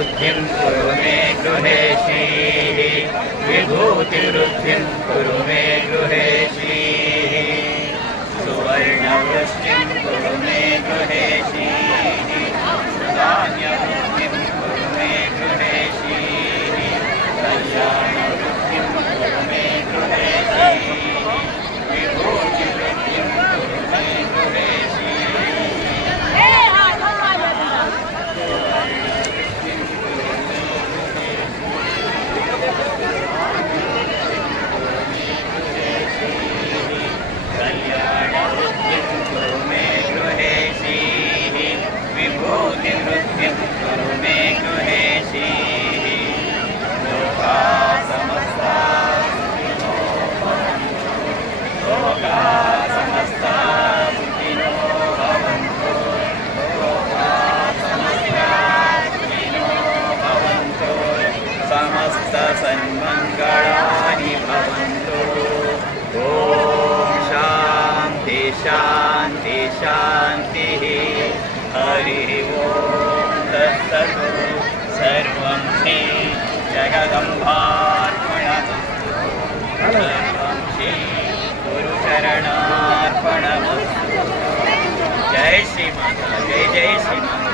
विभूतिवृद्धिं कुरु मे गृहे श्रीः विभूतिवृद्धिं कुरु मे गृहे श्रीः सुवर्णवृष्टिं कुरु मे गृहे श्रीः धान्यवृद्धिं कुरु मे गृहे श्रीः कल्याणवृद्धिं कुरु मे गृहे श्रीः विभूतिवृद्धिं कुरु मे गृहे विभूतिवृद्धिं कुरु मे गृहे श्रीः लोकाः समस्ताः सुखिनो भवन्तु लोकाः समस्ताः सुखिनो भवन्तु लोकाः समस्ताः सुखिनो भवन्तु समस्तसन्मङ्गलानि भवन्तु ॐ शान्ति शान्ति शान्तिः हरिः ओम तत्सत् सर्वं श्री जगदम्बार्पणमस्तु सर्वं श्री गुरुचरणार्पणमस्तु। जय श्री माता, जय जय श्री माता।